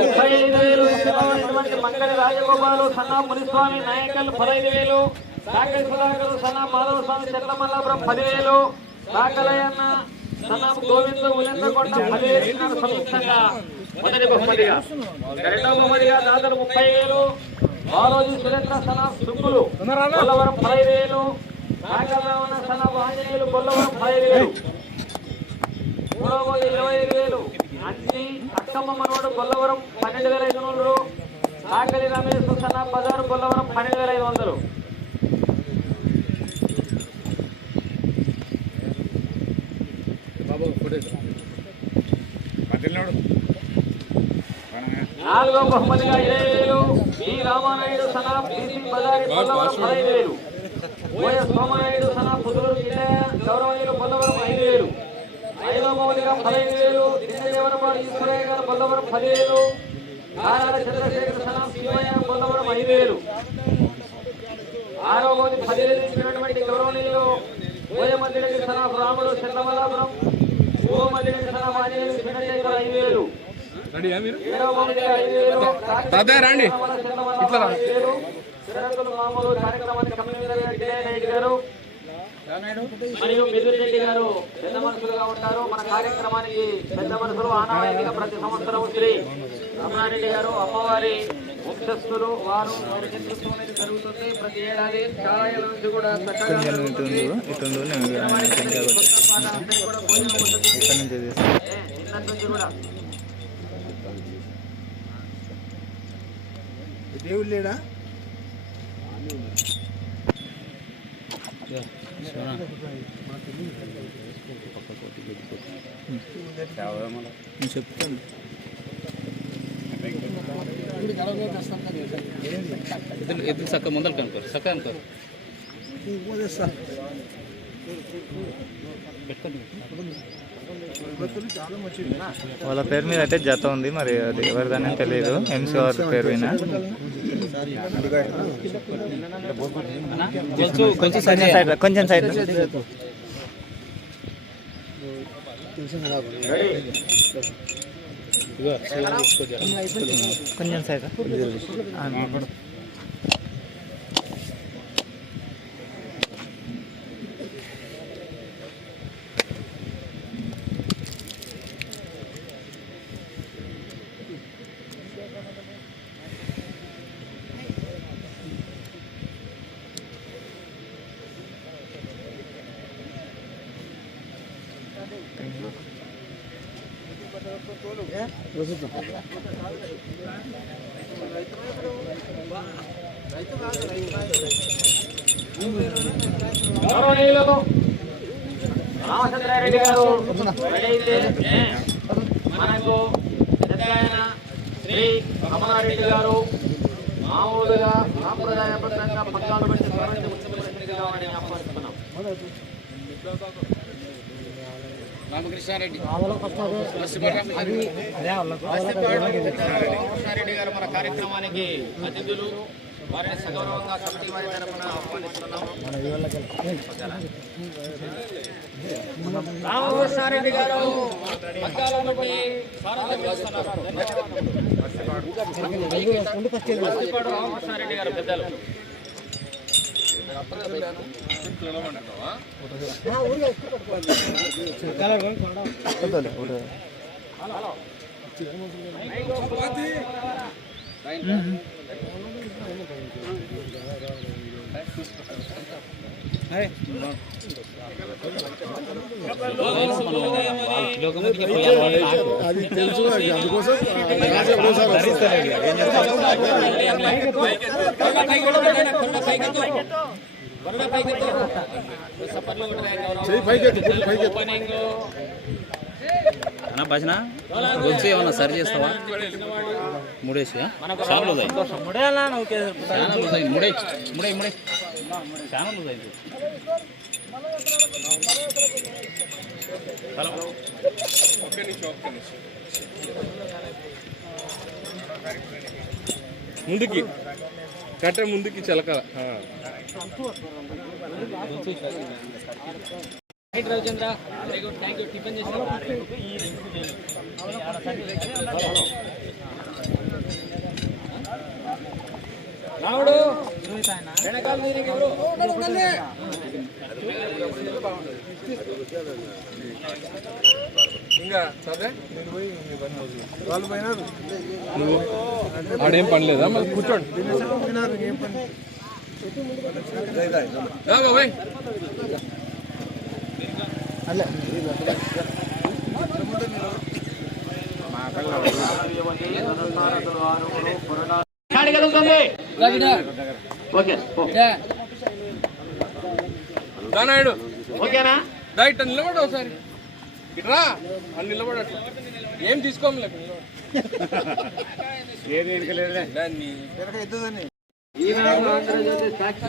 ముప్పై ఐదు వేలు ఇచ్చినటువంటి మంగళ రాజగోపాలు సన్నా మునిస్వామి నాయకల్ పదహైదు వేలు కాకలి సుధాకర్ సన్నా మాధవ స్వామి చెల్లమల్లాపురం పదివేలు సాకలయన్న సన్నా గోవింద ఉలెందకొండ పదివేలు ఇచ్చినారు సంయుక్తంగా. మొదటి బహుమతిగా. రెండవ బహుమతిగా దాదాపు ముప్పై వేలు. బాలోజీ సురేంద్ర సనా సుక్కులు కొల్లవరం పదహైదు వేలు. కాకలరావణ సనా ఆంజనేయులు కొల్లవరం పదహైదు వేలు. మూడవ ఇరవై ఐదు వేలు. అన్ని అక్కమ్మ మనవడు గొల్లవరం పన్నెండు వేల ఐదు వందలు. ఆకలి రమేష్ సన్న బజారు గొల్లవరం పన్నెండు వేల ఐదు వందలు. నాలుగో బహుమతిగా ఇరవై వేలు. బి. రామానాయుడు సన బీసీ బజారు గొల్లవరం పదహైదు వేలు. ఓఎస్ సోమనాయుడు సన పుదులూరు జిల్లా గౌరవనీయులు గొల్లవరం ఐదు వేలు. పదహైదు వేలు దిన్నదేవరపాడు ఈశ్వరయ్య గారు గొల్లవరం పదివేలు ఆరాధ చంద్రశేఖర సన శివయ్య గొల్లవరం ఐదు వేలు ఆరో బహుమతి పదివేలు ఇచ్చినటువంటి గౌరవనీయులు ఓయమల్లిరెడ్డి సన ఓమల్లిరెడ్డి చిన్నశేఖర ఐదు వేలు తాతయ్య రండి. ఇట్లా మామూలు కార్యక్రమానికి కమిషనర్ గారు. మరియు మిథున్ రెడ్డి గారు పెద్ద మనుషులుగా ఉంటారు. మన కార్యక్రమానికి పెద్ద మనుషులు ఆనవాయితీగా ప్రతి సంవత్సరం శ్రీ రమణారెడ్డి గారు అమ్మవారి వారు జరుగుతుంది. ప్రతి ఏడాది నుంచి కూడా. చక్కగా చెప్తాను ఎదురు ఇద్దరు చక్క ముందర కనుకోరు సక్క అనుకోరు వాళ్ళ పేరు మీద అయితే జత ఉంది మరి అది ఎవరిదని తెలియదు ఎంసీ వారి పేరు మీద. కొంచెం సైడ్. కొంచెం సైడ్. గౌరవనీయులు రామచంద్రారెడ్డి గారు అయితే మనకు పెద్దయన శ్రీ రమణారెడ్డి గారు మామూలుగా సాంప్రదాయబద్ధంగా పట్టాలు పెట్టి స్వరాజ్య ముఖ్యమంత్రి కావాలని ఆహ్వానిస్తున్నాం రామకృష్ణారెడ్డి. రామకృష్ణారెడ్డి గారు మన కార్యక్రమానికి అతిథులు వారిని సగౌరవంగా కమిటీ వారి తరఫున ఆహ్వానిస్తున్నాం. రామకృష్ణారెడ్డి గారు చేస్తున్నారు. రామకృష్ణారెడ్డి గారు పెద్దలు. అది తెలుసు అందుకోసం చెయ్యి పైకెత్తు అన్న భజన? గొలుసు ఏమన్నా సరి చేస్తావా? మూడేసి చాలా అయింది చాలా లూజ్ అయింది మూడే మూడే మూడే చాలా లూజ్ అయింది ముందుకి. కట్ట ముందుకి Chilakala Ravichandra very good thank you tiffin చేసిన రాముడు. వెనకాల మీదకి ఎవరు ఆడేం పని లేదా? మరి కూర్చోండి. రా బాబాయ్. అడగలుగుతుంది ఓకే ఓ. దానాయుడు ఓకేనా డైట్ నిలబడు ఒకసారి. ఇట్రా? అని నిలబడు. అట్లా ఏం తీసుకోమలే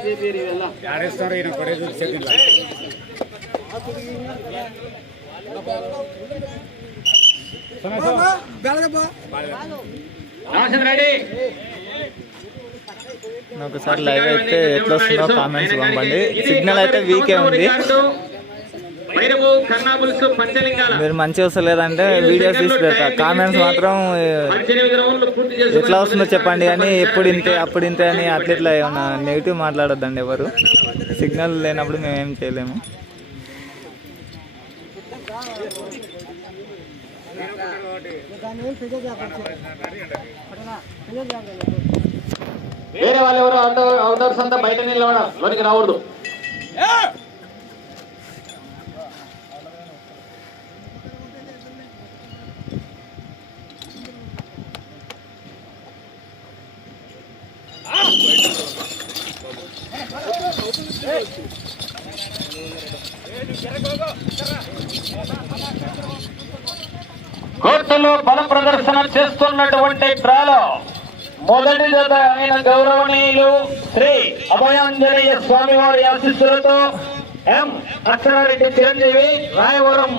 చెప్పారు ఇవెల్లా రామచంద్ర రెడ్డి. ఒకసారి లైవ్ అయితే ఎట్లా వస్తుందో కామెంట్స్ పంపండి. సిగ్నల్ అయితే వీకే ఉంది. మీరు మంచిగా వస్తలేదంటే వీడియోస్ తీసి పెడతా. కామెంట్స్ మాత్రం ఎట్లా వస్తుందో చెప్పండి కానీ ఎప్పుడు ఇంతే అప్పుడు ఇంతే అని అట్లా ఇట్లా ఏమన్నా నెగిటివ్ మాట్లాడొద్దండి ఎవరు. సిగ్నల్ లేనప్పుడు మేము ఏం చేయలేము. వేరే వాళ్ళు ఎవరు అవుట్డోర్ అవుట్డోర్స్ అంతా బయట నిలబడ లోనికి రావద్దు కోర్టులో ప్రదర్శన చేస్తున్నటువంటి డ్రాలో మొదటి జత ఆయన గౌరవనీయులు శ్రీ అభయాంజనేయ స్వామి వారి ఆశీస్సులతో ఎం అక్షరారెడ్డి చిరంజీవి రాయవరం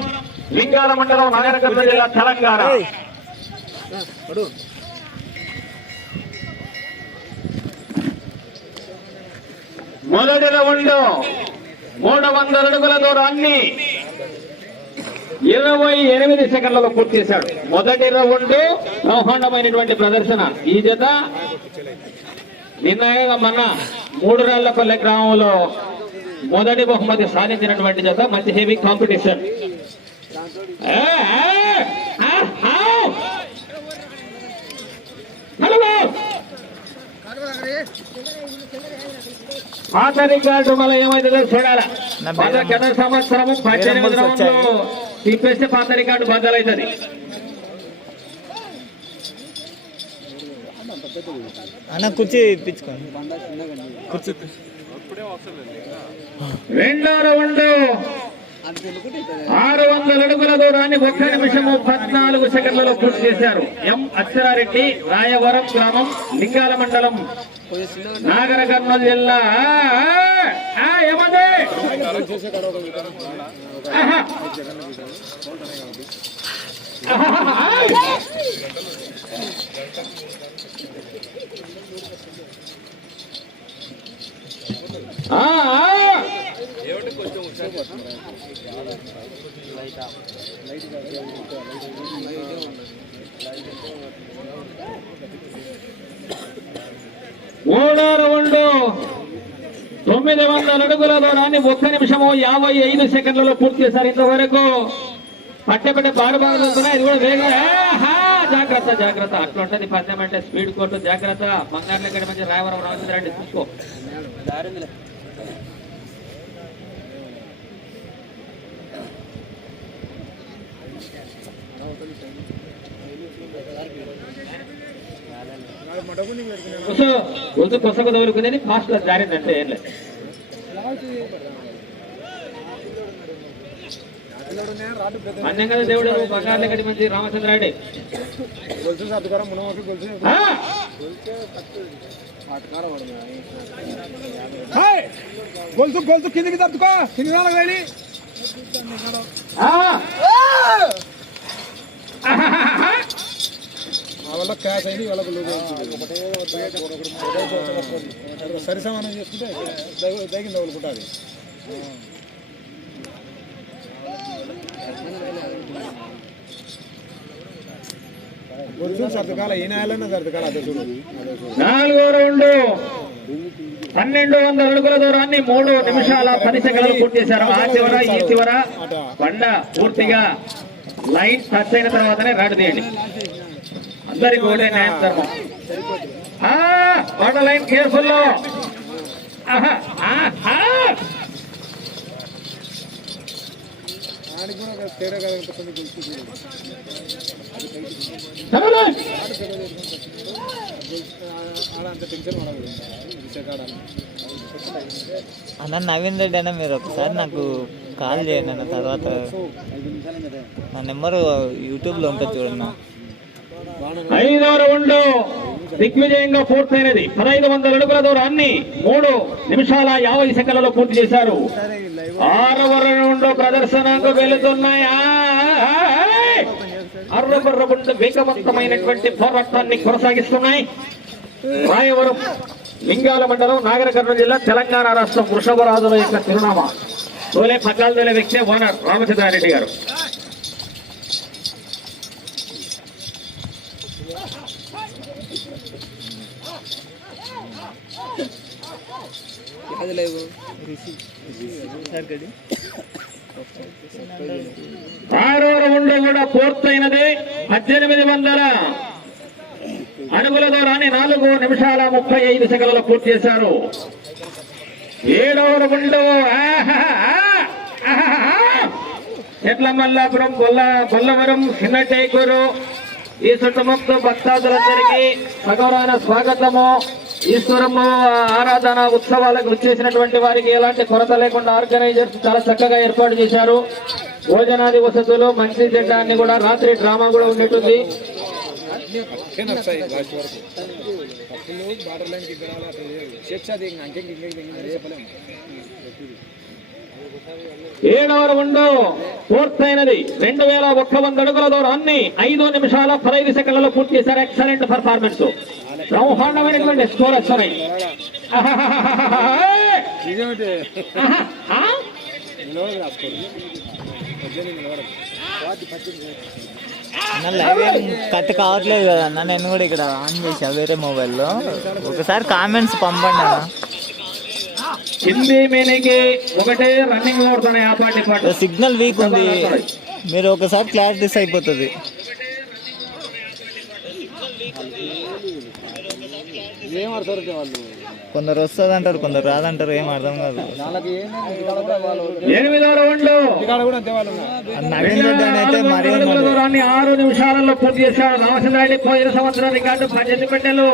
లింగాల మండలం నాగరకర్ణ జిల్లా తెలంగాణ. మొదటి రౌండ్ మూడు వందల అడుగుల దూరాన్ని ఇరవై ఎనిమిది సెకండ్లలో పూర్తి చేశాడు. మొదటి రౌండ్ బ్రహ్మాండమైనటువంటి ప్రదర్శన. ఈ జత నిన్న మన మూడు రాళ్ళపల్లె గ్రామంలో మొదటి బహుమతి సాధించినటువంటి జత మంచి హెవీ కాంపిటీషన్. పాత రికార్డు మళ్ళీ ఏమైతుందో చూడాలా. గత సంవత్సరము పద్దెనిమిది. రౌండ్లు తిప్పేస్తే పాత రికార్డు బద్దలవుతుంది అన్న కుర్చీ ఇప్పించుకోండి. కుర్చీ రెండో రౌండ్ ఆరు వందల అడుగుల దూరాన్ని ఒక్క నిమిషము పద్నాలుగు సెకండ్లలో పూర్తి చేశారు. ఎం అక్షరారెడ్డి రాయవరం గ్రామం లింగాల మండలం నాగర కర్నూలు జిల్లా. ఆ, ఆ, ఏమంది ఆహా. ఆహా. ఆ, ఆ. మూడో రౌండ్ తొమ్మిది వందల అడుగుల దూరాన్ని ఒక్క నిమిషము యాభై ఐదు సెకండ్లలో పూర్తి చేశారు ఇంతవరకు. పట్టెపట్టే బారు బాగా ఇది కూడా వేగ జాగ్రత్త జాగ్రత్త. అట్లా ఉంటుంది పద్యం అంటే స్పీడ్ కోర్టు జాగ్రత్త. బంగారు ఇక్కడ మంచి రాయవరం రామచంద్ర రెడ్డి చూసుకో. కొస గొంతు కొసకు తగులుకుందని ఫాస్ట్గా జారిందంటే ఏం లేదు. దేవుడు బంగారు గడి మంచి రామచంద్ర రెడ్డి. ఆ! గొలుసు గొలుసు కిందికి తప్పుకో కింది వెళ్ళి వాళ్ళ క్యాష్ అయింది వాళ్ళకు సరి సమానం చేసుకుంటే తగిన అది నాలుగో రౌండ్. పన్నెండు వందల అడుగుల దూరాన్ని మూడు నిమిషాల పది సెకండ్లు పూర్తి చేశారు. ఆ చివర ఈ చివర. బండ పూర్తిగా లైన్ టచ్ అయిన తర్వాతనే రాడు తీయండి. అందరికి ఒకటే న్యాయం ధర్మం. ఆ, బండ లైన్ కేర్ఫుల్ అన్న నవీన్ రెడ్డి అన్న మీరు ఒకసారి నాకు కాల్ చేయండి అన్న తర్వాత. నా నెంబర్ యూట్యూబ్లో ఉంటుంది చూడన్న ఐదో రౌండ్ దిగ్విజయంగా పూర్తయినది. పదహైదు వందల అడుగుల దూరాన్ని మూడు నిమిషాల యాభై సెకండ్లలో పూర్తి చేశారు. ఆరవ రౌండ్ ప్రదర్శనకు వెళుతున్నాయి. అర్రబర్రబుండు వేగవంతమైనటువంటి పోరాటాన్ని కొనసాగిస్తున్నాయి. రాయవరం లింగాల మండలం నాగర కర్నూలు జిల్లా తెలంగాణ రాష్ట్రం వృషభరాజుల యొక్క చిరునామా. తోలే పద్నాలుగు వేల వ్యక్తి ఓనర్ రామచంద్రారెడ్డి గారు. ఆరో రౌండ్ కూడా పూర్తయినది. పద్దెనిమిది వందల అడుగుల దూరాన్ని నాలుగు నిమిషాల ముప్పై ఐదు సెకండ్లలో పూర్తి చేశారు. ఏడవ రౌండ్. చెట్ల మల్లాపురం గొల్ల గొల్లవరం చిన్నటేకూరు ఈ చుట్టుముట్టు భక్తాదులందరికీ సగౌరవమైన స్వాగతము. ఈశ్వరమ్మ ఆరాధన ఉత్సవాలకు వచ్చేసినటువంటి వారికి ఎలాంటి కొరత లేకుండా ఆర్గనైజర్స్ చాలా చక్కగా ఏర్పాటు చేశారు. భోజనాది వసతులు మంచి చెడ్డ అన్ని కూడా రాత్రి డ్రామా కూడా ఉండేటుంది. ఏడవ రౌండ్ పూర్తయినది. రెండు వేల ఒక్క వంద అడుగుల దూరాన్ని ఐదు నిమిషాల పదహైదు సెకండ్లలో పూర్తి చేశారు. ఎక్సలెంట్ పర్ఫార్మెన్స్ బ్రహ్మాండమైనటువంటి స్కోర్ వచ్చాయి కట్ కావట్లేదు కదా అన్న నేను కూడా ఇక్కడ ఆన్ చేసా వేరే మొబైల్లో ఒకసారి కామెంట్స్ పంపండి అన్న. హిందీ మీనికి ఒకటే రన్నింగ్ సిగ్నల్ వీక్ ఉంది. మీరు ఒకసారి క్లారిటీస్ అయిపోతుంది. కొందరు వస్తుంది అంటారు కొందరు రాదంటారు ఏం అర్థం కాదు. నవీన్ రెడ్డి అని అయితే మరీ ఉన్నాడు దూరాన్ని ఆరు నిమిషాలలో పూర్తి చేశాడు రామచంద్రారెడ్డి పోయిన సంవత్సరం రికార్డు పద్దెనిమిది పెట్టెలు.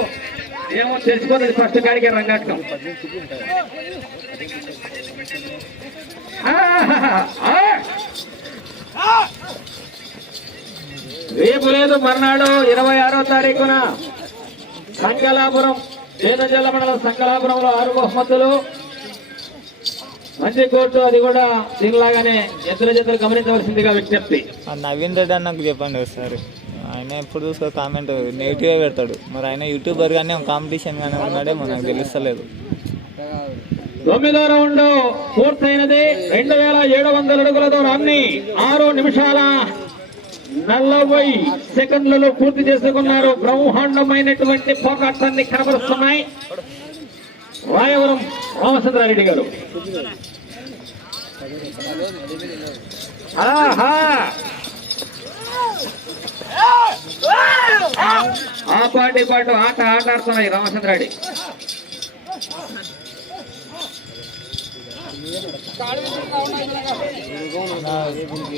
ఏమో తెలుసుకోలేదు ఫస్ట్ కాడికి రంగాటకం రేపు లేదు మర్నాడు ఇరవై ఆరో తారీఖున సంకలాపురం వేదజల మండలం సంకలాపురంలో ఆరు బహుమతులు. మంచి కోర్టు అది కూడా దీనిలాగానే ఎదురు జతలు గమనించవలసిందిగా విజ్ఞప్తి. నవీన్ రెడ్డి అన్నకు చెప్పండి ఒకసారి. ఆయన ఎప్పుడు చూసుకో కామెంట్ నెగిటివ్ పెడతాడు. మరి ఆయన యూట్యూబర్ గానే కాంపిటీషన్ గానే ఉన్నాడే మనకు తెలుస్తలేదు. తొమ్మిదో రౌండ్ పూర్తయినది. రెండు వేల ఏడు వందల అడుగుల దూరాన్ని ఆరు నిమిషాల నలభై సెకండ్లలో పూర్తి చేసుకున్నారు. బ్రహ్మాండమైనటువంటి పోరాటాన్ని కనబరుస్తున్నాయి. రాయవరం రామచంద్రారెడ్డి గారు. ఆ పాటి పాటు ఆట ఆట ఆడుతున్నాయి రామచంద్రారెడ్డి.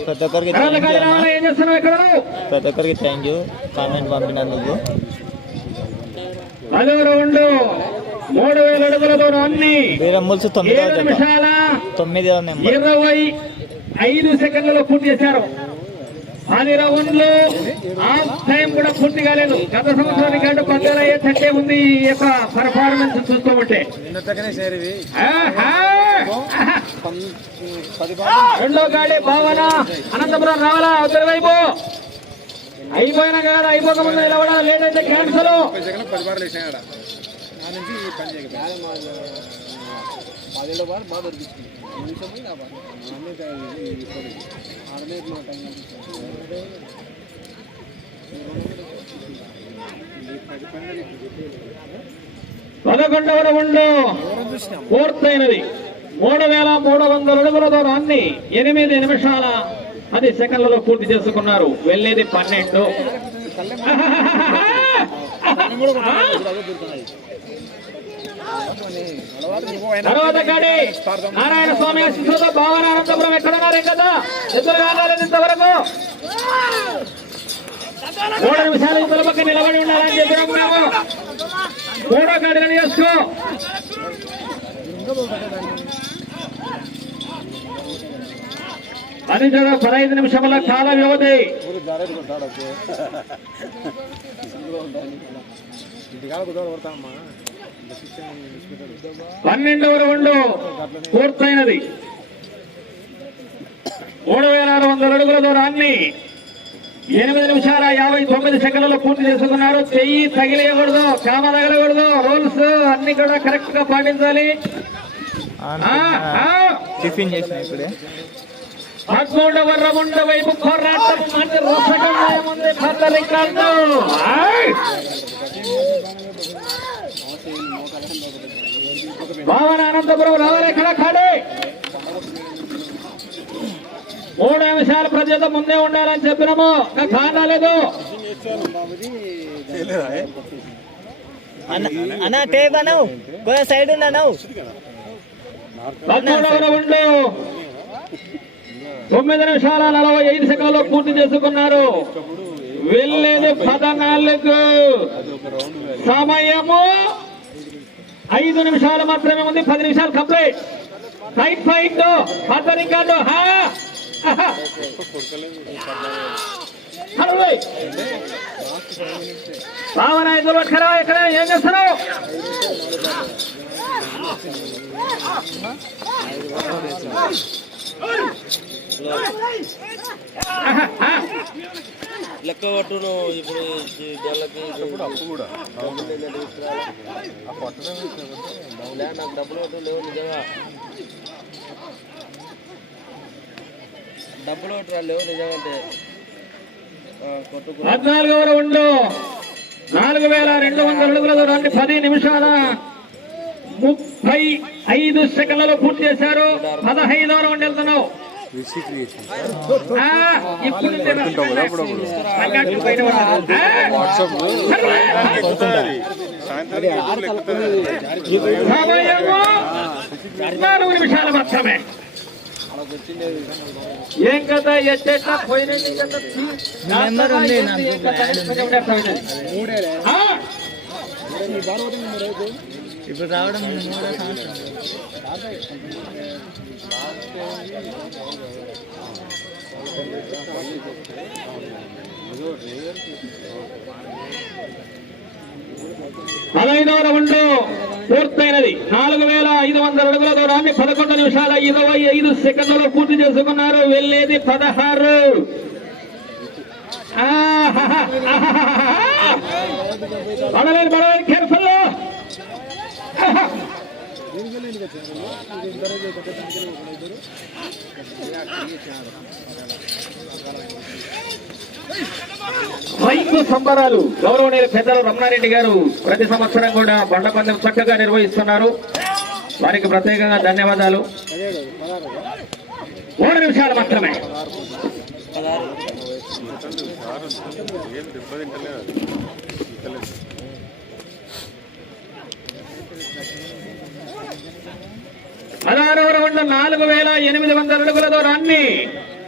ప్రతి ఒక్కరికి ప్రతి ఒక్కరికి థ్యాంక్ యూ కామెంట్ పంపినందుకు. పదో రౌండ్ మూడు వేల అడుగుల దూరాన్ని వీరమ్ముల్స్ తొమ్మిదవ నెంబర్. ఇరవై ఐదు సెకండ్లలో పూర్తి చేశారు. పది రౌండ్లు హాఫ్ టైం కూడా పూర్తి కాలేదు గత సంవత్సరానికి అంటే పద్దెల అయ్యేటట్టే ఉంది? ఈ యొక్క పర్ఫార్మెన్స్ ఆహా! ఆహా! రెండో గాడి భావన. అనంతపురం రావాలా? అవతల వైపు. అయిపోయినా కదా అయిపోక ముందు లేట్ అయితే క్యాన్సల్ పదకొండవ రౌండ్ పూర్తయినది. మూడు వేల మూడు వందల అడుగుల దూరాన్ని ఎనిమిది నిమిషాల పది సెకండ్లలో పూర్తి చేసుకున్నారు. వెళ్ళేది పన్నెండు. తర్వాత కాడి నారాయణ స్వామి శిశుతో భావన అనంతపురం ఎక్కడన్నారు కదా ఎదురు కాలేదు ఇంతవరకు? మూడు నిమిషాలు ఇద్దరు పక్క నిలబడి ఉండాలని చెప్పినాము మూడో కాడి రెడీ చేసుకో పనిచేద పదహైదు నిమిషముల కాల వ్యవధి. పన్నెండవ రౌండ్ పూర్తయినది. మూడు వేల ఆరు వందల అడుగుల దూరాన్ని ఎనిమిది నిమిషాల యాభై తొమ్మిది సెకండ్లలో పూర్తి చేసుకున్నారు. చెయ్యి తగిలేయకూడదు కామ తగలకూడదు. రూల్స్ అన్ని కూడా కరెక్ట్గా పాటించాలి. టిఫిన్ చేసిన ఇప్పుడే. పదమూడవ రౌండ్ వైపు పోరాటం ఉంది! భావన అనంతపురం రావాలి ఎక్కడ ఖాళీ మూడు నిమిషాల ప్రజలతో ముందే ఉండాలని చెప్పినాము. ఇంకా కానాలేదు అన్న అన్న టేప్ అనవు కొంచెం సైడ్ ఉన్నా నవ్వు పదమూడవ రౌండ్ తొమ్మిది నిమిషాల నలభై ఐదు సెకండ్లలో పూర్తి చేసుకున్నారు. వెళ్ళేది పదనాలుగు సమయము ఐదు నిమిషాలు మాత్రమే ఉంది. పది నిమిషాలు కంప్లీట్. ఫైట్ ఫైట్ పెద్ద రికార్డు. భావన ఎదురు ఎక్కడ ఇక్కడ ఏం చేస్తున్నావు? Oh! లెక్క పట్టును ఇప్పుడు ఇప్పుడు అప్పు కూడా. నాకు డబ్బులు పట్టు లేవు నిజంగా. డబ్బులు పట్టురా లేవు నిజంగా అంటే. ఆ, కొట్టుకు పద్నాలుగవ రౌండ్ నాలుగు వేల రెండు వందల అడుగుల దూరాన్ని పది నిమిషాల ముప్పై ఐదు సెకండ్లలో పూర్తి చేశారు. పదహైదవ రౌండ్ వెళ్తున్నావు. నాలుగు మాత్రమే ఏం కదా ఎట్టేట్లా పోయిన నెంబర్ ఇప్పుడు రావడం మూడో సంవత్సరం పదహైదవ రౌండ్ పూర్తయినది. నాలుగు వేల ఐదు వందల అడుగుల దూరాన్ని పదకొండు నిమిషాల ఇరవై ఐదు సెకండ్లలో పూర్తి చేసుకున్నారు. వెళ్ళేది పదహారు. పడలేదు పడలేదు కేర్ఫుల్ రైతు సంబరాలు గౌరవనీయులు పెద్దలు రమణారెడ్డి గారు ప్రతి సంవత్సరం కూడా బండ పందెం చక్కగా నిర్వహిస్తున్నారు. వారికి ప్రత్యేకంగా ధన్యవాదాలు. మూడు నిమిషాలు మాత్రమే. పదహారవ రౌండ్ నాలుగు వేల ఎనిమిది వందల అడుగుల దూరాన్ని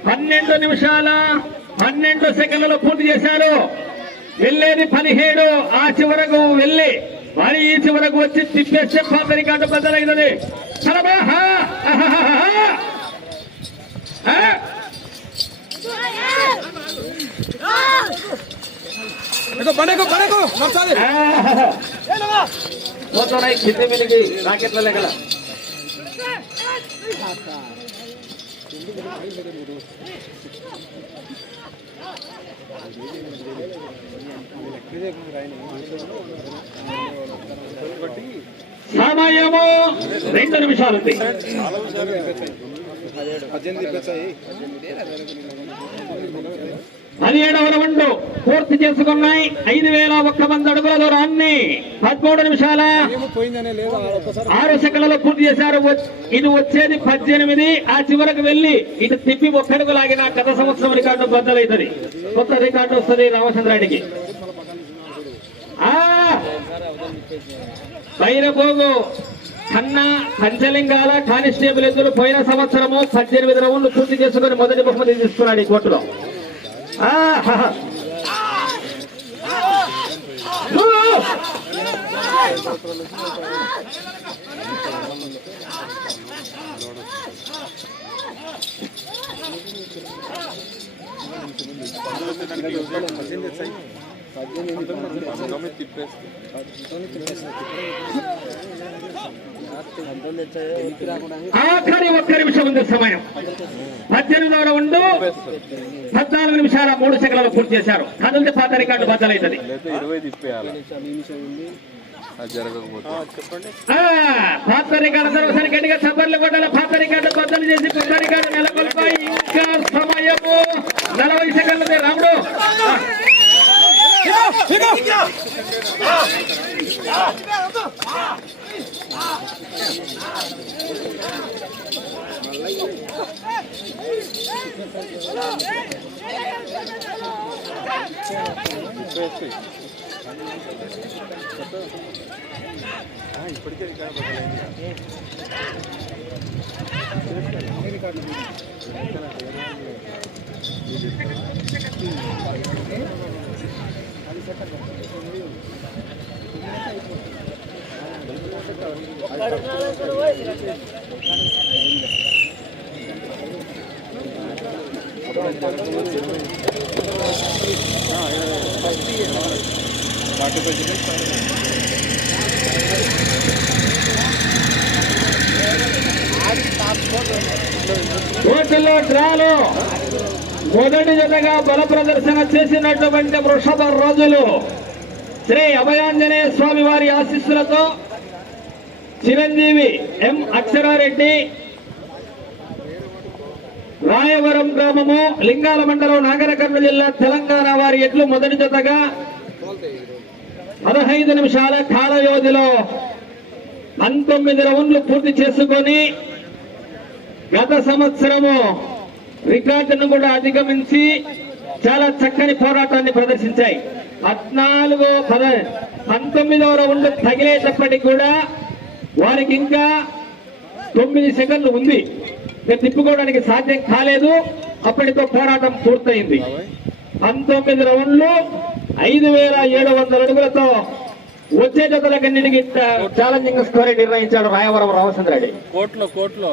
పన్నెండు నిమిషాల పన్నెండు సెకండ్లలో పూర్తి చేశారు. వెళ్ళేది పదిహేడు. ఆ చివరకు వెళ్ళి మరి ఈ చివరకు వచ్చి తిప్పేస్తే పాత రికార్డు బద్దలైనది? ఆహాహా. పోతున్నాయి కింది మిలిగి రాకెట్ల లెక్కల సమయము రెండు నిమిషాలు. ఉంది పదిహేడవ రౌండ్ పూర్తి చేసుకున్నాయి. ఐదు వేల ఒక్క మంది అడుగుల దూరాన్ని. పదమూడు నిమిషాల ఆరు సెకండ్లలో పూర్తి చేశారు. ఇది వచ్చేది పద్దెనిమిది. ఆ చివరకు వెళ్ళి ఇటు తిప్పి ఒక్కడుగు లాగిన గత సంవత్సరం రికార్డు బద్దలవుతుంది కొత్త రికార్డు వస్తుంది రామచంద్రాడికి ఆ! బైరబోగు కన్నా పంచలింగాల కానిస్టేబుల్ ఎద్దులు పోయిన సంవత్సరము పద్దెనిమిది రౌండ్లు పూర్తి చేసుకుని మొదటి బహుమతి తీసుకున్నాడు ఈ కోర్టులో. ఆహా. ఆఖరి ఒక్క నిమిషం ఉంది సమయం. పద్దెనిమిదవ ఉండు పద్నాలుగు నిమిషాల మూడు సెకండ్లు పూర్తి చేశారు. కదిలితే పాత రికార్డు బద్దలవుతుంది ఇరవై పాత రికార్డు తర్వాత గట్టిగా సబ్బర్లు కొట్టాలి. పాత రికార్డు బద్దలు చేసి కొత్త రికార్డు నెలకొల్పాయి. ఇప్పటికే రికార్డు అది కోర్టులో డ్రాలో మొదటి జతగా బల ప్రదర్శన చేసినటువంటి వృషభ రోజులు శ్రీ అభయాంజనేయ స్వామి వారి ఆశీస్సులతో చిరంజీవి ఎం అక్షరారెడ్డి రాయవరం గ్రామము లింగాల మండలం నాగరకర్ణ జిల్లా తెలంగాణ వారి ఎట్లు మొదటి జతగా పదహైదు నిమిషాల కాల వ్యవధిలో పంతొమ్మిది రౌండ్లు పూర్తి చేసుకొని గత సంవత్సరము రికార్డును కూడా అధిగమించి చాలా చక్కని పోరాటాన్ని ప్రదర్శించాయి. పద్నాలుగో పద పంతొమ్మిదవ రౌండ్ తగిలేటప్పటికి కూడా వారికి ఇంకా తొమ్మిది సెకండ్లు ఉంది. తిప్పుకోవడానికి సాధ్యం కాలేదు. అప్పటితో పోరాటం పూర్తయింది. పంతొమ్మిది రౌండ్లు ఐదు వేల ఏడు వందల అడుగులతో వచ్చే జతలకన్నిటికీ ఛాలెంజింగ్ స్కోరీ నిర్ణయించాడు రాయవరం రామచంద్రారెడ్డి కోట్లో కోట్లో.